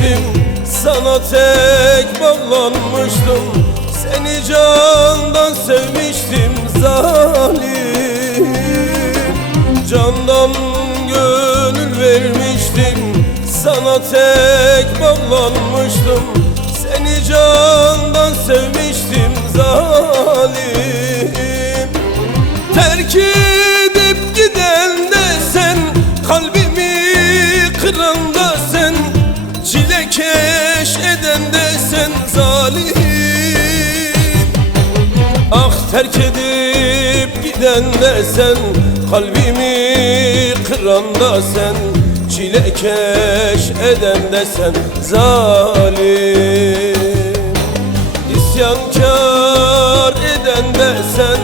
vermiştim Sana tek bağlanmıştım. Seni candan sevmiştim zalim. Candan gönül vermiştim Sana tek bağlanmıştım. Seni candan sevmiştim zalim. Terk terk edip giden de sen Kalbimi kıran da sen Çilekeş eden de sen zalim. İsyankar eden de sen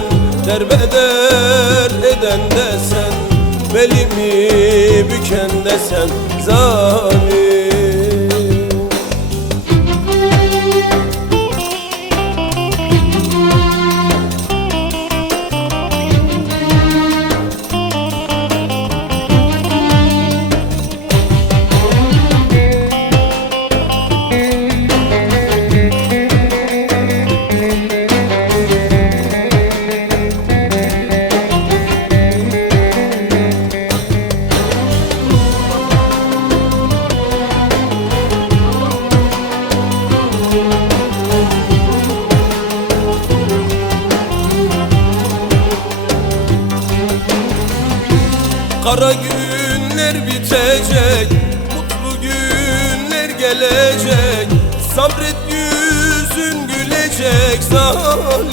Derbeder eden de sen Belimi büken de sen zalim Kara günler bitecek Mutlu günler gelecek. Sabret yüzün gülecek zalim.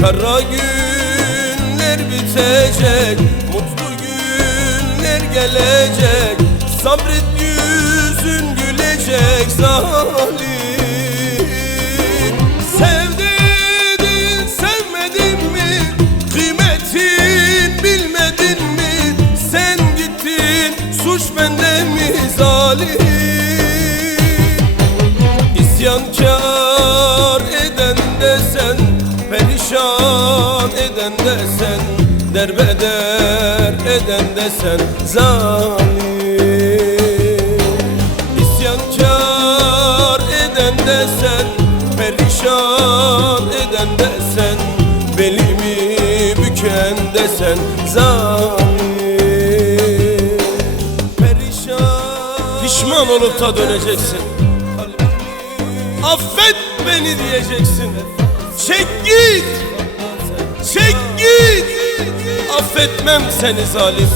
Kara günler bitecek Mutlu günler gelecek. Sabret yüzün gülecek zalim Derbeder eden de sen zalim. İsyankar eden de sen Perişan eden de sen Belimi büken de sen zalim. Perişan Pişman olup da döneceksin. Affet beni diyeceksin. Çek git. Çek Affetmem seni zalim.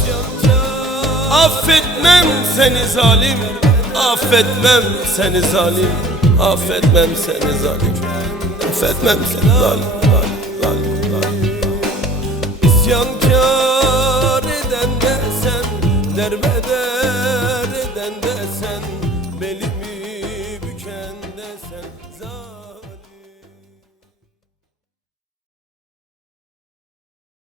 Affetmem seni zalim. Affetmem seni zalim. Affetmem seni zalim. Affetmem seni zalim. Zalim, zalim, zalim. İsyankar